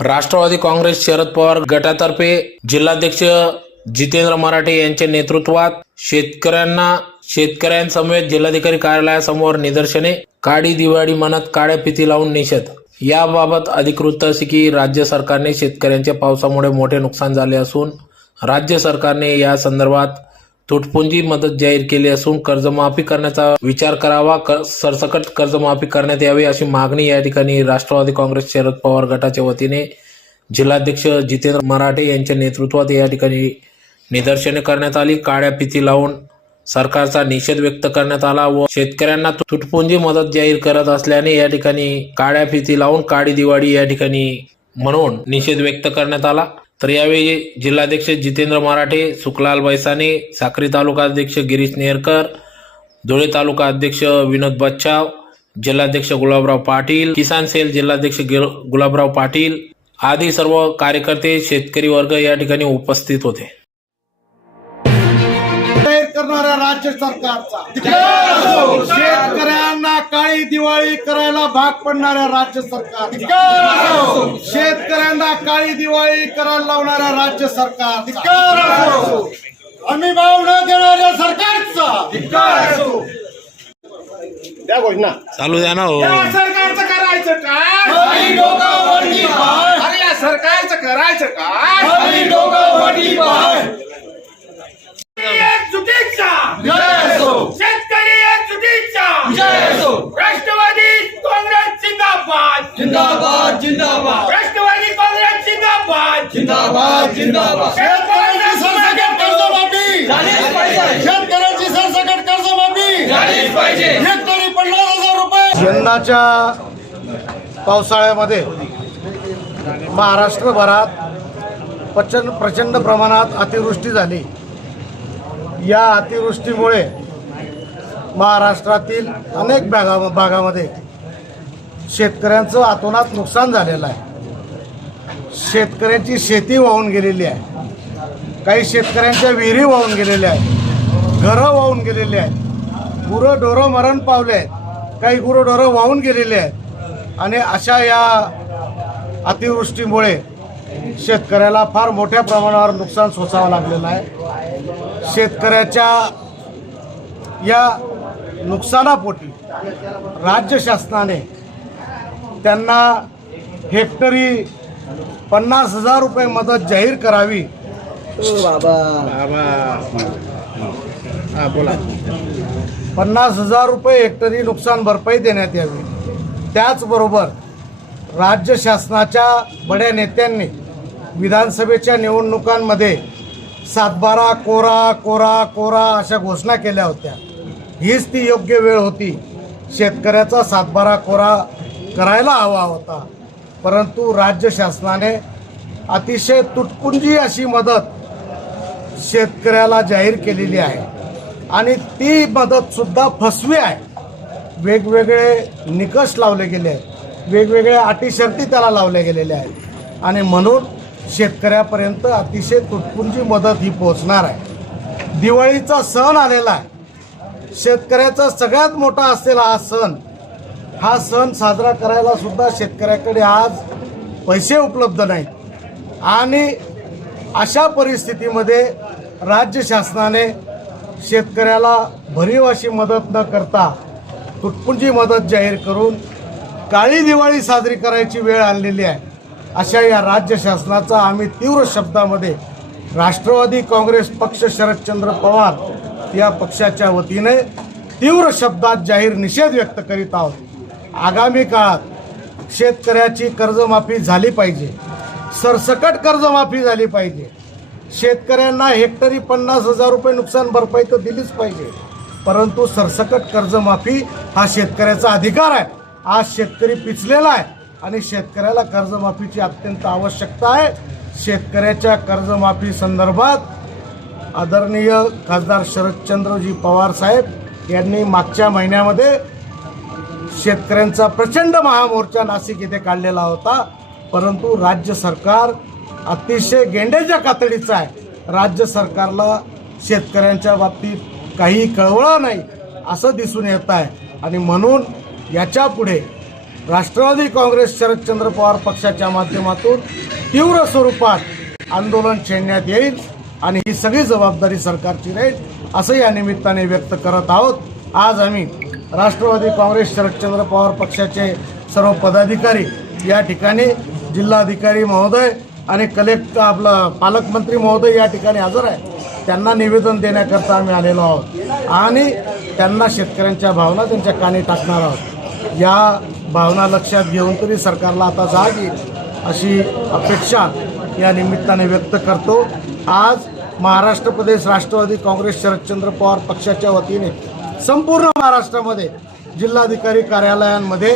राष्ट्रवादी काँग्रेस शरद पवार गटातर्फे जिल्हाध्यक्ष जितेंद्र मराठे यांच्या नेतृत्वात शेतकऱ्यांना शेतकऱ्यांसमवेत जिल्हाधिकारी कार्यालयासमोर निदर्शने काळी दिवाळी म्हणत काळ्या फिती लावून निषेध. याबाबत अधिकृत असे की राज्य सरकारने शेतकऱ्यांच्या पावसामुळे मोठे नुकसान झाले असून राज्य सरकारने या संदर्भात तुटपुंजी मदत जाहीर केली असून कर्जमाफी करण्याचा विचार करावा कर, सरसकट कर्जमाफी करण्यात यावी अशी मागणी या ठिकाणी राष्ट्रवादी काँग्रेस शरद पवार गटाच्या वतीने जिल्हाध्यक्ष जितेंद्र मराठे यांच्या नेतृत्वात या ठिकाणी निदर्शने करण्यात आली. काळ्या पिती लावून सरकारचा निषेध व्यक्त करण्यात आला व शेतकऱ्यांना तुटपुंजी मदत जाहीर करत असल्याने या ठिकाणी काळ्या फिती लावून काळी दिवाळी या ठिकाणी म्हणून निषेध व्यक्त करण्यात आला. तर यावेळी जिल्हाध्यक्ष जितेंद्र मराठे सुखलाल बैसाने साक्री तालुका अध्यक्ष गिरीश नेरकर धुळे तालुका अध्यक्ष विनोद बच्चाव जिल्हाध्यक्ष गुलाबराव पाटील किसान सेल जिल्हाध्यक्ष गिर- गुलाबराव पाटील आदी सर्व कार्यकर्ते शेतकरी वर्ग या ठिकाणी उपस्थित होते. करणाऱ्या राज्य सरकारचा. शेतकऱ्यांना काळी दिवाळी करायला भाग पडणाऱ्या राज्य सरकार. शेतकऱ्यांना काळी दिवाळी करायला लावणाऱ्या राज्य सरकार. आम्ही भाव न देणाऱ्या सरकारचा. त्या घोषणा. चालू द्या ना हो. या सरकारचं करायचं काय? अरे या सरकारचं करायचं काय? खाली डोकं वरती पाय. एकजुटीचा जय असो, शेतकरी एकजुटीचा जय असो. राष्ट्रवादी काँग्रेस जिंदाबाद जिंदाबाद जिंदाबाद राष्ट्रवादी काँग्रेस जिंदाबाद जिंदाबाद. जिंदाबाद शेतकऱ्यांची सरसकट कर्जमाफी. झालीच पाहिजे. शेतकऱ्यांची सरसकट कर्जमाफी. झालीच पाहिजे. हेक्टरी पन्नास हजार रुपये. यंदाच्या पावसाळ्यामध्ये महाराष्ट्रभरात प्रचंड प्रचंड प्रमाणात अतिवृष्टी झाली. या अतिवृष्टीमुळे महाराष्ट्रातील अनेक भागा भागामध्ये शेतकऱ्यांचं अतोनात नुकसान झालेलं आहे. शेतकऱ्यांची शेती वाहून गेलेली आहे. काही शेतकऱ्यांच्या विहिरी वाहून गेलेल्या आहेत. घरं वाहून गेलेली आहेत. गुरं ढोरं मरण पावले आहेत. काही गुरंढोरं वाहून गेलेली आहेत. आणि अशा या अतिवृष्टीमुळे शेतकऱ्याला फार मोठ्या प्रमाणावर नुकसान सोसावं लागलेलं आहे. शेतकऱ्याच्या या नुकसानापोटी राज्य शासनाने त्यांना हेक्टरी पन्नास हजार रुपये मदत जाहीर करावी. पन्नास हजार रुपये हेक्टरी नुकसान भरपाई देण्यात यावी. त्याचबरोबर राज्य शासनाच्या बड्या नेत्यांनी विधानसभेच्या निवडणुकांमध्ये सातबारा कोरा कोरा कोरा अशा घोषणा केल्या होत्या. हीच ती योग्य वेळ होती. शेतकऱ्याचा सातबारा कोरा करायला हवा होता. परंतु राज्य शासनाने अतिशय तुटपुंजी अशी मदत शेतकऱ्याला जाहीर केलेली आहे. आणि ती मदतसुद्धा फसवी आहे. वेगवेगळे निकष लावले गेले आहेत. वेगवेगळ्या अटीशर्ती त्याला लावल्या गेलेल्या आहेत. आणि म्हणून शेतकऱ्यापर्यंत अतिशय तुटपुंजी मदत ही पोहोचणार आहे. दिवाळीचा सण आलेला आहे. शेतकऱ्याचा सगळ्यात मोठा असलेला हा सण हा सण साजरा करायला सुद्धा शेतकऱ्याकडे आज पैसे उपलब्ध नाहीत. आणि अशा परिस्थितीमध्ये राज्य शासनाने शेतकऱ्याला भरीव अशी मदत न करता तुटपुंजी मदत जाहीर करून काळी दिवाळी साजरी करायची वेळ आणलेली आहे. अशा या राज्य शासनाचा आम्ही तीव्र शब्दामध्ये राष्ट्रवादी काँग्रेस पक्ष शरदचंद्र पवार या पक्षाच्या वतीने तीव्र शब्दात जाहीर निषेध व्यक्त करीत आहोत. आगामी काळात शेतकऱ्याची कर्जमाफी झाली पाहिजे. सरसकट कर्जमाफी झाली पाहिजे. शेतकऱ्यांना हेक्टरी पन्नास हजार रुपये नुकसान भरपाई तर दिलीच पाहिजे. परंतु सरसकट कर्जमाफी हा शेतकऱ्याचा अधिकार आहे. आज शेतकरी पिचलेला आहे आणि शेतकऱ्याला कर्जमाफीची अत्यंत आवश्यकता आहे. शेतकऱ्याच्या कर्जमाफी संदर्भात आदरणीय खासदार शरदचंद्रजी पवार साहेब यांनी मागच्या महिन्यामध्ये शेतकऱ्यांचा प्रचंड महामोर्चा नाशिक येथे काढलेला होता. परंतु राज्य सरकार अतिशय गेंड्याच्या कातडीचं आहे. राज्य सरकारला शेतकऱ्यांच्या बाबतीत काही कळवळा नाही असं दिसून येत आहे. आणि म्हणून याच्यापुढे राष्ट्रवादी काँग्रेस शरदचंद्र पवार पक्षाच्या माध्यमातून तीव्र स्वरूपात आंदोलन छेडण्यात येईल आणि ही सगळी जबाबदारी सरकारची राहील असं या निमित्ताने व्यक्त करत आहोत. आज आम्ही राष्ट्रवादी काँग्रेस शरदचंद्र पवार पक्षाचे सर्व पदाधिकारी या ठिकाणी जिल्हाधिकारी महोदय आणि कलेक्टर आपलं पालकमंत्री महोदय या ठिकाणी हजर आहे. त्यांना निवेदन देण्याकरता आम्ही आलेलो आहोत आणि त्यांना शेतकऱ्यांच्या भावना त्यांच्या कानी टाकणार आहोत. या भावना लक्षात घेऊन तरी सरकारला आता जाग येईल अशी अपेक्षा या निमित्ताने व्यक्त करतो. आज महाराष्ट्र प्रदेश राष्ट्रवादी काँग्रेस शरदचंद्र पवार पक्षाच्या वतीने संपूर्ण महाराष्ट्रामध्ये जिल्हाधिकारी कार्यालयांमध्ये